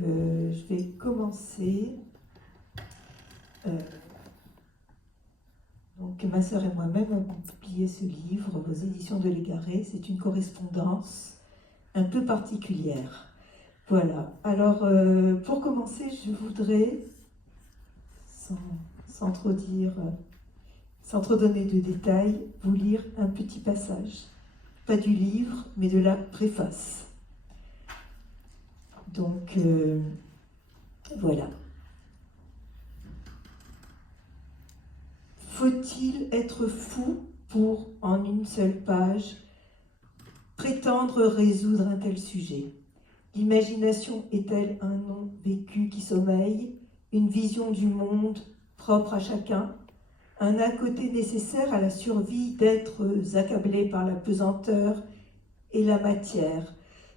je vais commencer. Donc, ma sœur et moi-même avons publié ce livre aux éditions de l'Égaré. C'est une correspondance un peu particulière. Voilà. Alors, pour commencer, je voudrais, sans trop dire, sans trop donner de détails, vous lire un petit passage. Pas du livre, mais de la préface. Donc, voilà. Faut-il être fou pour, en une seule page, prétendre résoudre un tel sujet? L'imagination est-elle un nom vécu qui sommeille, une vision du monde propre à chacun, un à côté nécessaire à la survie d'êtres accablés par la pesanteur et la matière,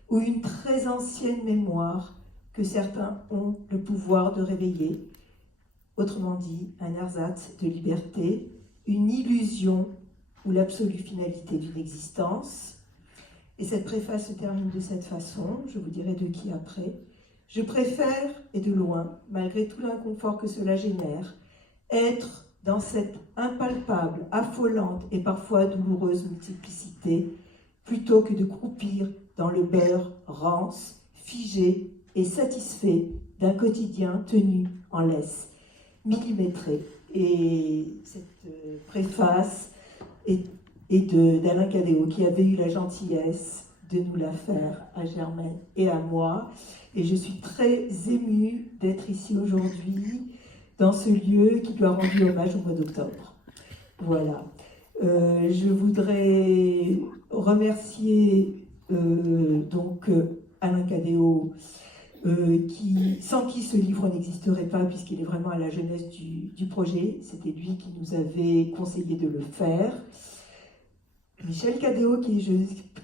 ou une très ancienne mémoire que certains ont le pouvoir de réveiller? Autrement dit, un ersatz de liberté, une illusion ou l'absolue finalité d'une existence. Et cette préface se termine de cette façon, je vous dirai de qui après. Je préfère, et de loin, malgré tout l'inconfort que cela génère, être dans cette impalpable, affolante et parfois douloureuse multiplicité, plutôt que de croupir dans le beurre rance, figé et satisfait d'un quotidien tenu en laisse, millimétré. Et cette préface est d'Alain Cadéot, qui avait eu la gentillesse de nous la faire à Germaine et à moi. Et je suis très émue d'être ici aujourd'hui, dans ce lieu qui doit rendre hommage au mois d'octobre. Voilà. Je voudrais remercier Alain Cadéot, sans qui ce livre n'existerait pas, puisqu'il est vraiment à la jeunesse du projet. C'était lui qui nous avait conseillé de le faire. Michel Cadéot, qui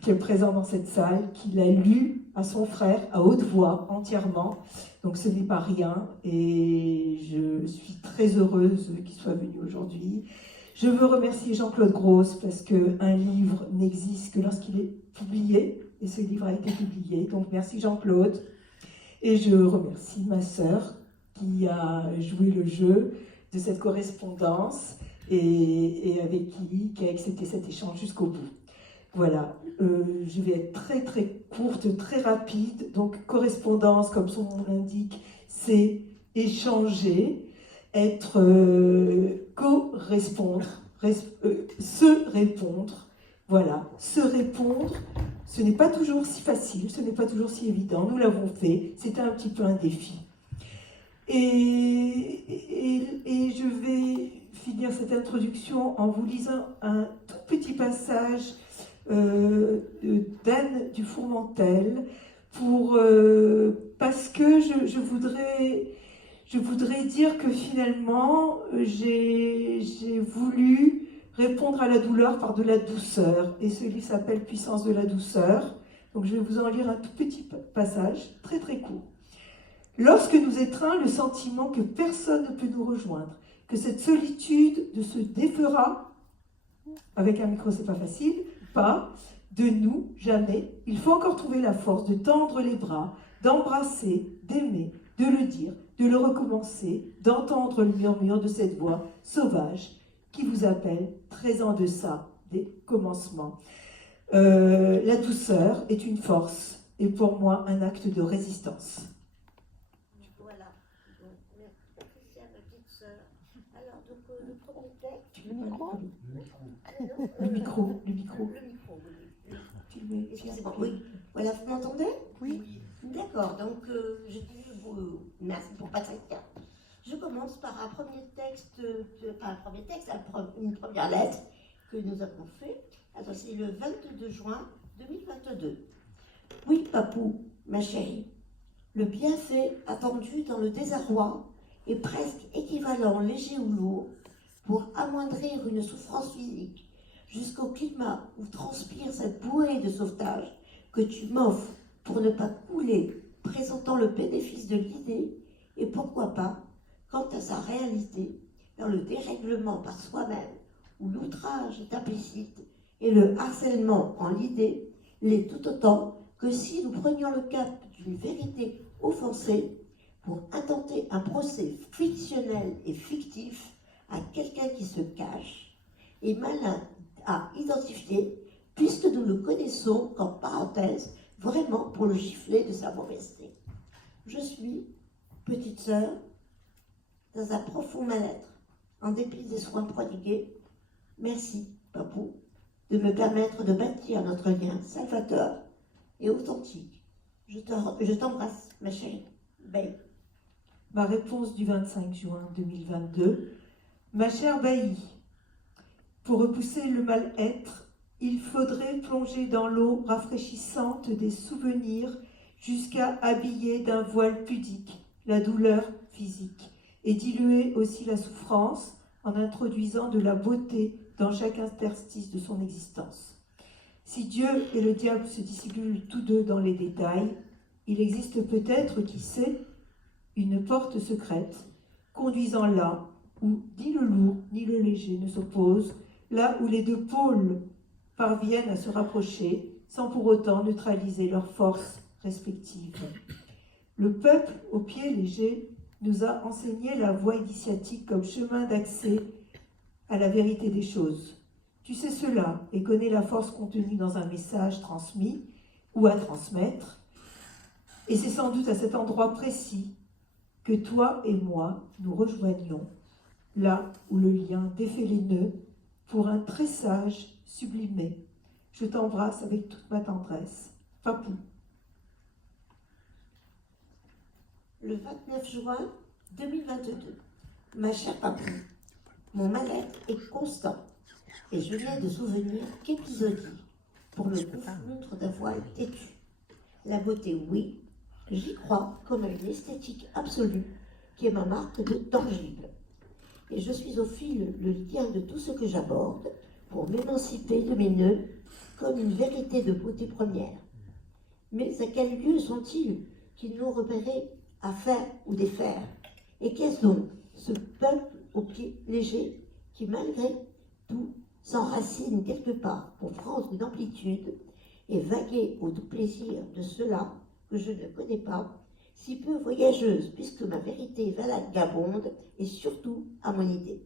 est présent dans cette salle, qui l'a lu à son frère à haute voix entièrement. Donc ce n'est pas rien, et je suis très heureuse qu'il soit venu aujourd'hui. Je veux remercier Jean-Claude Gross, parce qu'un livre n'existe que lorsqu'il est publié, et ce livre a été publié. Donc merci Jean-Claude. Et je remercie ma sœur qui a joué le jeu de cette correspondance et avec qui a accepté cet échange jusqu'au bout. Voilà, je vais être très très courte, très rapide. Donc correspondance, comme son nom l'indique, c'est échanger, être correspondre, se répondre. Voilà, se répondre. Ce n'est pas toujours si facile, ce n'est pas toujours si évident. Nous l'avons fait, c'était un petit peu un défi. Et je vais finir cette introduction en vous lisant un tout petit passage d'Anne du Fourmentel, parce que je voudrais dire que finalement, j'ai voulu répondre à la douleur par de la douceur. Et ce livre s'appelle Puissance de la douceur. Donc je vais vous en lire un tout petit passage, très très court. Lorsque nous étreint le sentiment que personne ne peut nous rejoindre, que cette solitude ne se défera, avec un micro c'est pas facile, pas, de nous, jamais, il faut encore trouver la force de tendre les bras, d'embrasser, d'aimer, de le dire, de le recommencer, d'entendre le murmure de cette voix sauvage qui vous appelle très en deçà des commencements. La douceur est une force et pour moi un acte de résistance. Voilà. Donc, merci à ma petite sœur. Alors, donc, le premier texte. Le micro. Excusez-moi, oui. Voilà, vous m'entendez? Oui. D'accord, donc je dis merci pour Patricia. Je commence par un premier texte, une première lettre que nous avons fait. Alors, c'est le 22 juin 2022. Oui, papou, ma chérie, le bienfait attendu dans le désarroi est presque équivalent, léger ou lourd, pour amoindrir une souffrance physique, jusqu'au climat où transpire cette bouée de sauvetage que tu m'offres pour ne pas couler, présentant le bénéfice de l'idée, et pourquoi pas, quant à sa réalité, dans le dérèglement par soi-même, où l'outrage est implicite, et le harcèlement en l'idée l'est tout autant que si nous prenions le cap d'une vérité offensé pour intenter un procès fictionnel et fictif à quelqu'un qui se cache et malin à identifier, puisque nous le connaissons qu'en parenthèse, vraiment pour le gifler de sa mauvaiseté. Je suis, petite sœur, dans un profond mal-être, en dépit des soins prodigués. Merci, Papou, de me permettre de bâtir notre lien salvateur et authentique. Je t'embrasse, ma chérie. Bye. Ma réponse du 25 juin 2022. Ma chère Bailly, pour repousser le mal-être, il faudrait plonger dans l'eau rafraîchissante des souvenirs jusqu'à habiller d'un voile pudique la douleur physique et diluer aussi la souffrance en introduisant de la beauté dans chaque interstice de son existence. Si Dieu et le diable se dissimulent tous deux dans les détails, il existe peut-être, qui sait, une porte secrète conduisant là où ni le lourd ni le léger ne s'opposent, là où les deux pôles parviennent à se rapprocher sans pour autant neutraliser leurs forces respectives. Le peuple aux pieds légers nous a enseigné la voie initiatique comme chemin d'accès à la vérité des choses. Tu sais cela et connais la force contenue dans un message transmis ou à transmettre. Et c'est sans doute à cet endroit précis que toi et moi nous rejoignons, là où le lien défait les nœuds pour un tressage sublimé. Je t'embrasse avec toute ma tendresse. Papou. Le 29 juin 2022. Ma chère Papou, mon mal-être est constant et je n'ai de souvenirs qu'épisodiques pour le confondre d'un voile têtu. La beauté, oui, j'y crois comme à une esthétique absolue qui est ma marque de tangible. Et je suis au fil le lien de tout ce que j'aborde pour m'émanciper de mes nœuds comme une vérité de beauté première. Mais à quel lieu sont-ils qui nous repéraient à faire ou défaire? Et qu'est-ce donc ce peuple aux pieds légers qui, malgré tout, s'enracine quelque part pour prendre une amplitude et vaguer au doux plaisir de cela que je ne connais pas, si peu voyageuse, puisque ma vérité vagabonde et surtout à mon idée.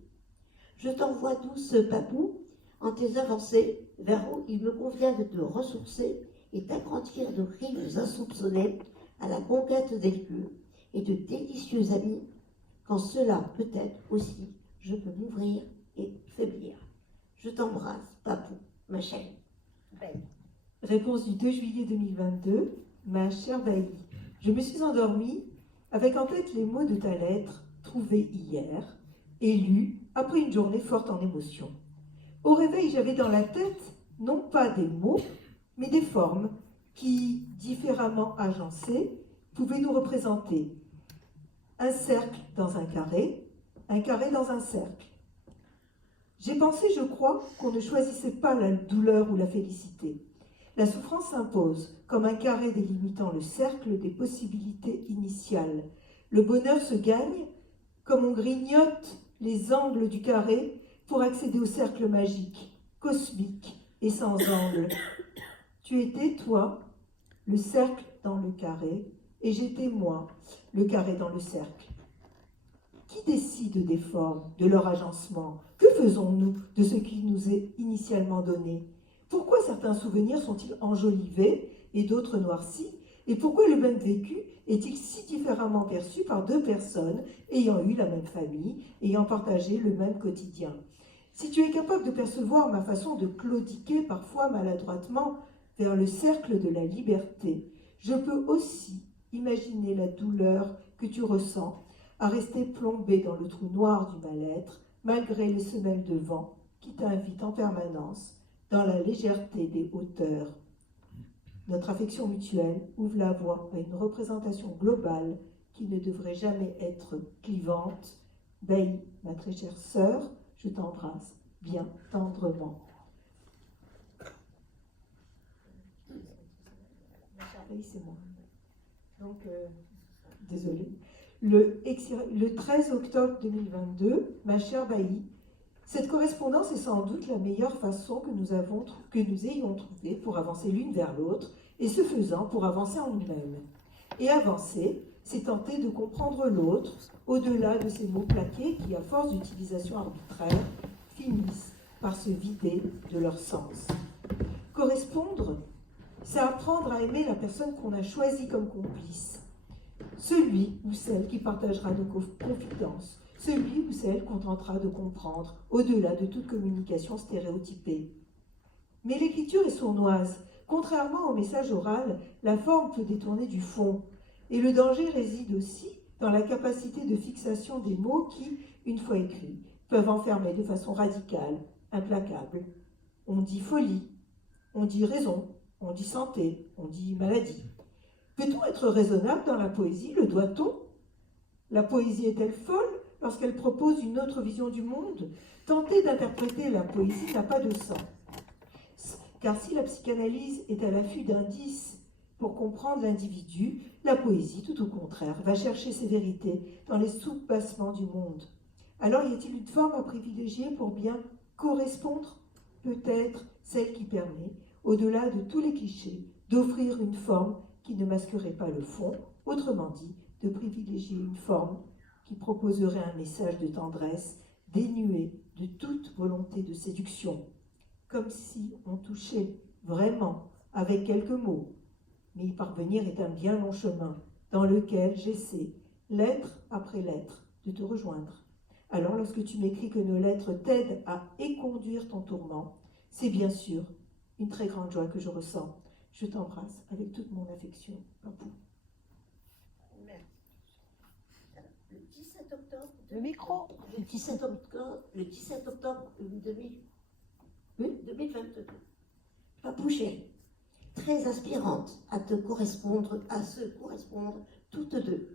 Je t'envoie douce Papou en tes avancées vers où il me convient de te ressourcer et t'agrandir de rives insoupçonnées à la conquête des lieux et de délicieux amis, quand cela peut-être aussi je peux m'ouvrir et faiblir. Je t'embrasse, Papou, ma chérie. Belle. Réponse du 2 juillet 2022. Ma chère Bailly, je me suis endormie avec en tête les mots de ta lettre, trouvée hier et lue après une journée forte en émotions. Au réveil, j'avais dans la tête non pas des mots, mais des formes qui, différemment agencées, pouvaient nous représenter un cercle dans un carré dans un cercle. J'ai pensé, je crois, qu'on ne choisissait pas la douleur ou la félicité. La souffrance s'impose comme un carré délimitant le cercle des possibilités initiales. Le bonheur se gagne comme on grignote les angles du carré pour accéder au cercle magique, cosmique et sans angle. Tu étais, toi, le cercle dans le carré, et j'étais, moi, le carré dans le cercle. Qui décide des formes, de leur agencement? Que faisons-nous de ce qui nous est initialement donné? Pourquoi certains souvenirs sont-ils enjolivés et d'autres noircis? Et pourquoi le même vécu est-il si différemment perçu par deux personnes ayant eu la même famille, ayant partagé le même quotidien? Si tu es capable de percevoir ma façon de claudiquer parfois maladroitement vers le cercle de la liberté, je peux aussi imaginer la douleur que tu ressens à rester plombé dans le trou noir du mal-être, malgré les semelles de vent qui t'invitent en permanence dans la légèreté des hauteurs. Notre affection mutuelle ouvre la voie à une représentation globale qui ne devrait jamais être clivante. Bailly, ma très chère sœur, je t'embrasse bien tendrement. Bailly, c'est moi. Donc, désolée. Le 13 octobre 2022, ma chère Bailly, cette correspondance est sans doute la meilleure façon que nous ayons trouvée pour avancer l'une vers l'autre, et ce faisant pour avancer en nous-mêmes. Et avancer, c'est tenter de comprendre l'autre, au-delà de ces mots plaqués qui, à force d'utilisation arbitraire, finissent par se vider de leur sens. Correspondre, c'est apprendre à aimer la personne qu'on a choisie comme complice, celui ou celle qui partagera nos confidences, celui ou celle qu'on tentera de comprendre, au-delà de toute communication stéréotypée. Mais l'écriture est sournoise. Contrairement au message oral, la forme peut détourner du fond. Et le danger réside aussi dans la capacité de fixation des mots qui, une fois écrits, peuvent enfermer de façon radicale, implacable. On dit folie, on dit raison, on dit santé, on dit maladie. Peut-on être raisonnable dans la poésie? Le doit-on? La poésie est-elle folle lorsqu'elle propose une autre vision du monde? Tenter d'interpréter la poésie n'a pas de sens. Car si la psychanalyse est à l'affût d'indices pour comprendre l'individu, la poésie, tout au contraire, va chercher ses vérités dans les soubassements du monde. Alors y a-t-il une forme à privilégier pour bien correspondre? Peut-être celle qui permet, au-delà de tous les clichés, d'offrir une forme qui ne masquerait pas le fond, autrement dit, de privilégier une forme qui proposerait un message de tendresse dénué de toute volonté de séduction, comme si on touchait vraiment avec quelques mots. Mais y parvenir est un bien long chemin dans lequel j'essaie, lettre après lettre, de te rejoindre. Alors lorsque tu m'écris que nos lettres t'aident à éconduire ton tourment, c'est bien sûr une très grande joie que je ressens. Je t'embrasse avec toute mon affection, Papou. Merci. Alors, le 17 octobre... Le micro. Le 17 octobre 2022. Papou chérie, très inspirante à se correspondre toutes deux.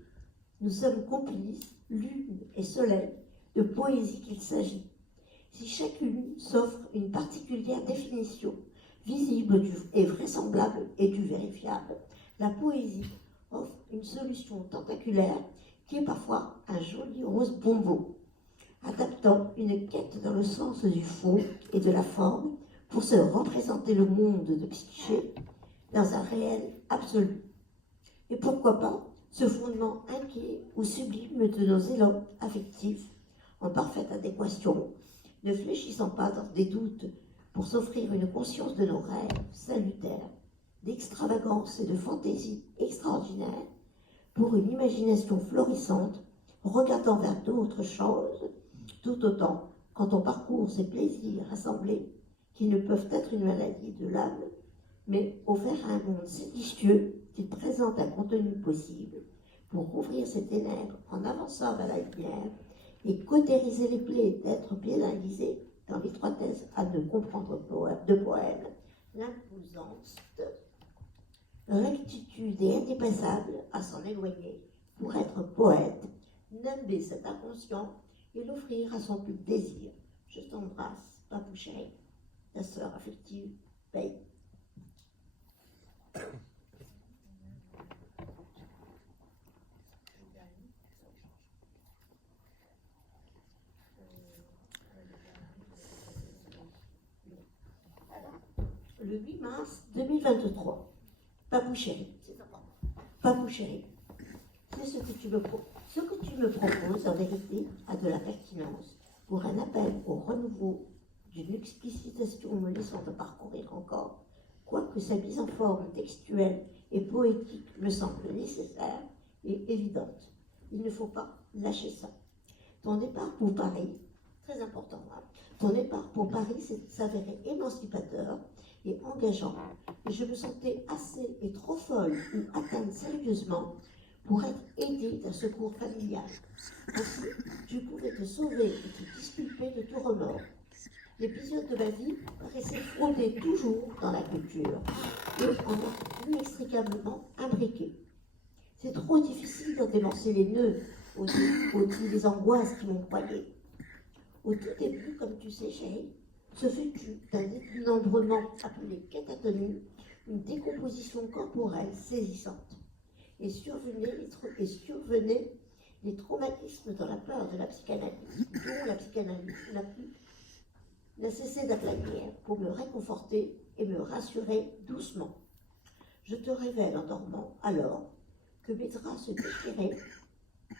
Nous sommes complices, lune et soleil, de poésie qu'il s'agit. Si chacune s'offre une particulière définition, visible et vraisemblable et du vérifiable, la poésie offre une solution tentaculaire qui est parfois un joli rose bonbon, adaptant une quête dans le sens du fond et de la forme pour se représenter le monde de Psyché dans un réel absolu. Et pourquoi pas ce fondement inquiet ou sublime de nos élans affectifs en parfaite adéquation, ne fléchissant pas dans des doutes pour s'offrir une conscience de nos rêves salutaires, d'extravagance et de fantaisie extraordinaire, pour une imagination florissante, regardant vers d'autres choses, tout autant quand on parcourt ces plaisirs rassemblés qui ne peuvent être une maladie de l'âme, mais offert à un monde séditieux qui présente un contenu possible pour rouvrir ses ténèbres en avançant vers la lumière et cautériser les plaies d'être pénalisés dans l'étroitesse à ne comprendre de poème, l'imposance de rectitude et indépassable à s'en éloigner pour être poète, nommer cet inconscient et l'offrir à son plus désir. Je t'embrasse, Papou chéri, ta sœur affective, Paye. Le 8 mars 2023. Papou chéri, Papou chéri, c'est ce que tu me proposes en vérité a de la pertinence pour un appel au renouveau d'une explicitation me laissant de parcourir encore, quoique sa mise en forme textuelle et poétique me semble nécessaire et évidente. Il ne faut pas lâcher ça. Ton départ pour Paris, très important, hein, ton départ pour Paris s'avérait émancipateur et engageant, et je me sentais assez et trop folle ou atteinte sérieusement pour être aidée d'un secours familial. Ainsi, tu pouvais te sauver et te disculper de tout remords. L'épisode de ma vie paraissait frauder toujours dans la culture et en inextricablement imbriqué. C'est trop difficile d'en dénoncer les nœuds au-dessus des angoisses qui m'ont croyé. Au tout début, comme tu sais, chérie, ce fut d'un dénombrement appelé catatonie, une décomposition corporelle saisissante. Et survenaient les traumatismes dans la peur de la psychanalyse, dont la psychanalyse n'a cessé d'aplanir pour me réconforter et me rassurer doucement. Je te révèle en dormant alors que mes draps se déchiraient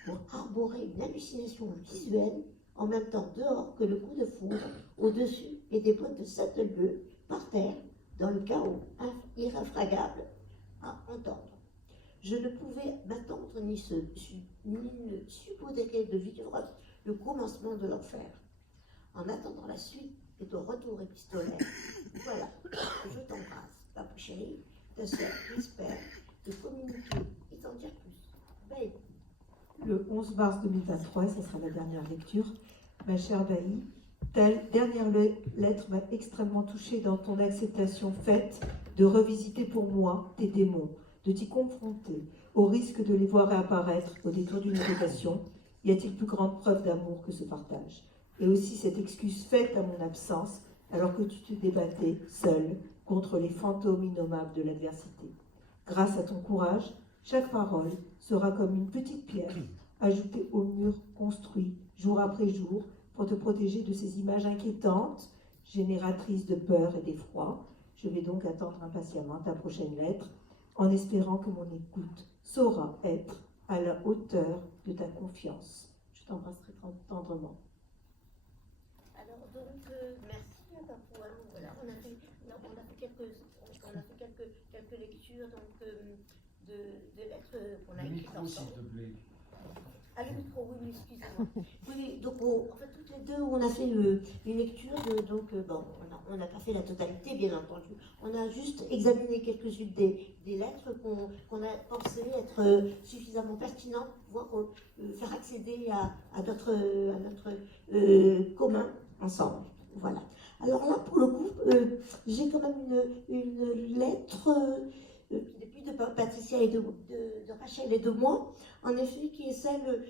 pour arborer une hallucination visuelle en même temps dehors que le coup de foudre au-dessus et des bottes de Sainte-Leu par terre dans le chaos irréfragable à entendre. Je ne pouvais m'attendre ni ne supposer de vivre le commencement de l'enfer. En attendant la suite et ton retour épistolaire, voilà, je t'embrasse, papa chéri, ta sœur, j'espère, de communiquer et t'en dire plus. Bye. Le 11 mars 2023, ça sera la dernière lecture. Ma chère Bailly, ta dernière lettre m'a extrêmement touchée dans ton acceptation faite de revisiter pour moi tes démons, de t'y confronter, au risque de les voir réapparaître au détour d'une évocation. Y a-t-il plus grande preuve d'amour que ce partage? Et aussi cette excuse faite à mon absence, alors que tu te débattais seul contre les fantômes innommables de l'adversité. Grâce à ton courage, chaque parole sera comme une petite pierre ajoutée au mur construit jour après jour pour te protéger de ces images inquiétantes, génératrices de peur et d'effroi. Je vais donc attendre impatiemment ta prochaine lettre, en espérant que mon écoute saura être à la hauteur de ta confiance. Je t'embrasserai tendrement. Alors donc, merci à Papou. Voilà, on a fait quelques lectures donc, de lettres qu'on a écrites ensemble. S'il te plaît. Ah, le micro, oui, excusez-moi. Oui, donc en fait, toutes les deux, on a fait une lecture de, donc, bon, on n'a pas fait la totalité, bien entendu. On a juste examiné quelques-unes des lettres qu'on a pensé être suffisamment pertinentes pour pouvoir faire accéder à notre commun ensemble. Voilà. Alors là, pour le coup, j'ai quand même une lettre depuis de Patricia et de Rachel et de moi, en effet, qui est celle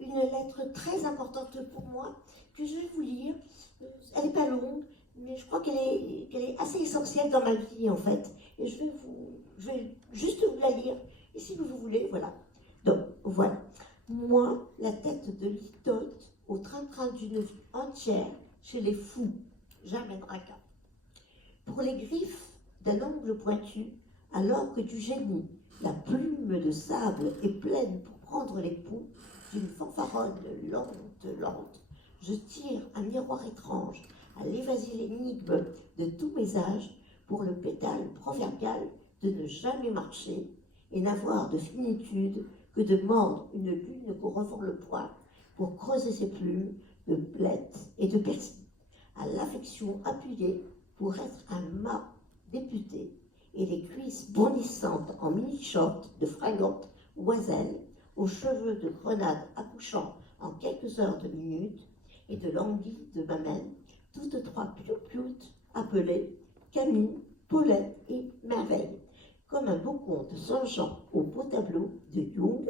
une lettre très importante pour moi, que je vais vous lire. Elle n'est pas longue, mais je crois qu'elle est assez essentielle dans ma vie, en fait. Et je vais juste vous la lire, et si vous voulez, voilà. Donc, voilà. Moi, la tête de litote au train-train d'une vie entière chez les fous, jamais dracard. Pour les griffes d'un ongle pointu, alors que du génie, la plume de sable est pleine pour prendre les poux d'une fanfaronne lente, je tire un miroir étrange à l'évaser l'énigme de tous mes âges pour le pétale proverbial de ne jamais marcher et n'avoir de finitude que de mordre une lune qu'on revend le poing pour creuser ses plumes de blettes et de persil, à l'affection appuyée pour être un mât député, et les cuisses bondissantes en mini-short de fringante oiselle, aux cheveux de grenade accouchant en quelques heures de minutes, et de l'anguille de ma main, toutes trois piou-pioutes appelées Camille, Paulette et Merveille, comme un beau conte songeant au beau tableau de Jung,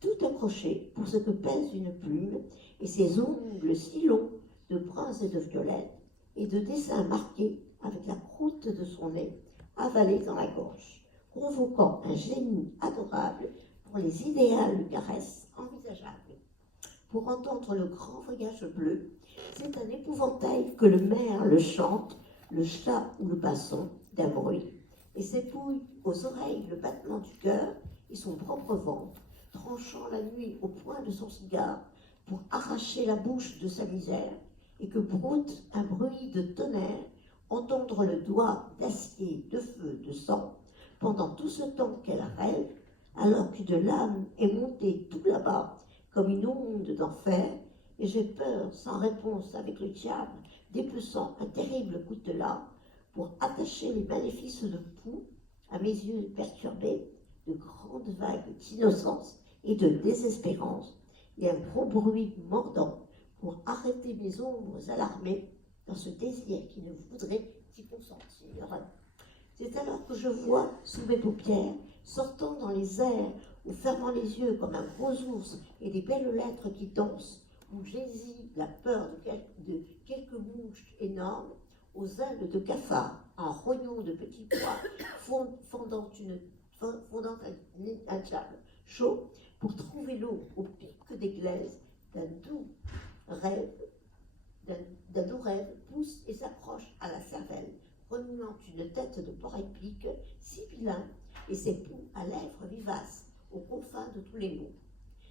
tout accroché pour ce que pèse une plume, et ses ongles si longs de bronze et de violette, et de dessins marqués avec la croûte de son nez, avalée dans la gorge, convoquant un génie adorable pour les idéales caresses envisageables. Pour entendre le grand voyage bleu, c'est un épouvantail que le merle chante, le chat ou le basson d'un bruit, et s'épouille aux oreilles le battement du cœur et son propre ventre, tranchant la nuit au point de son cigare pour arracher la bouche de sa misère, et que broute un bruit de tonnerre, entendre le doigt d'acier, de feu, de sang, pendant tout ce temps qu'elle rêve, alors qu'une lame est montée tout là-bas, comme une onde d'enfer, et j'ai peur, sans réponse avec le diable, dépeçant un terrible coutelas, pour attacher les maléfices de poux à mes yeux perturbés, de grandes vagues d'innocence et de désespérance, et un gros bruit mordant, pour arrêter mes ombres alarmées dans ce désir qui ne voudrait y consentir. C'est alors que je vois, sous mes paupières, sortant dans les airs ou fermant les yeux comme un gros ours et des belles lettres qui dansent, où j'hésite la peur de quelques mouches énormes, aux ailes de cafard, en rognons de petits pois, fondant un diable chaud, pour trouver l'eau au pic des glaises d'un doux rêve pousse et s'accroche à la cervelle, remuant une tête de porc-épic, sibyllin, et ses poux à lèvres vivaces, aux confins de tous les mots.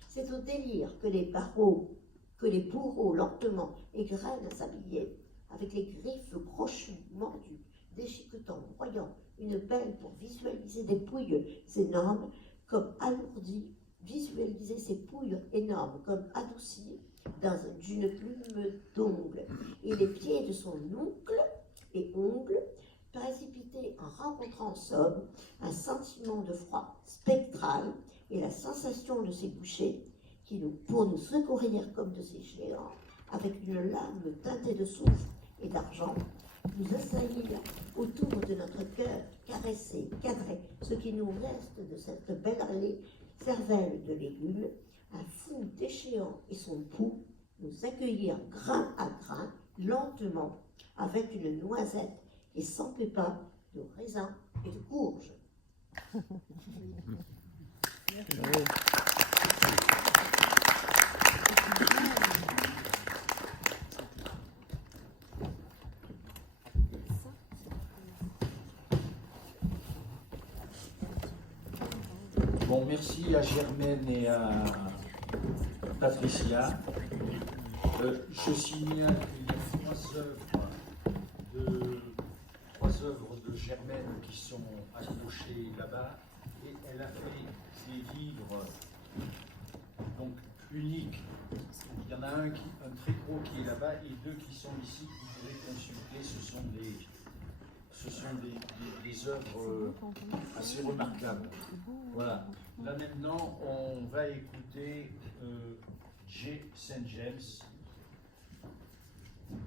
C'est au délire que les bourreaux lentement égrènent à s'habiller, avec les griffes crochues, mordues, déchiquetant, broyant, une pelle pour visualiser des pouilles énormes comme alourdies, visualiser ces pouilles énormes comme adoucies d'une plume d'ongle, et les pieds de son oncle et ongles précipités en rencontrant en somme un sentiment de froid spectral et la sensation de ces bouchers qui pour nous secourir comme de ces géants, avec une lame teintée de soufre et d'argent, nous assaillir autour de notre cœur, caresser, cadrer ce qui nous reste de cette belle allée, cervelle de légumes, un fou déchéant et son pouls, nous accueillir grain à grain, lentement, avec une noisette et sans pépins de raisin et de courge. Bon, merci à Germaine et à Patricia. Je signale qu'il y a trois œuvres de Germaine qui sont accrochées là-bas, et elle a fait des livres donc uniques. Il y en a un très gros qui est là-bas et deux qui sont ici que vous pourrez consulter. Ce sont des œuvres assez remarquables. Voilà. Là maintenant, on va écouter J. St. James.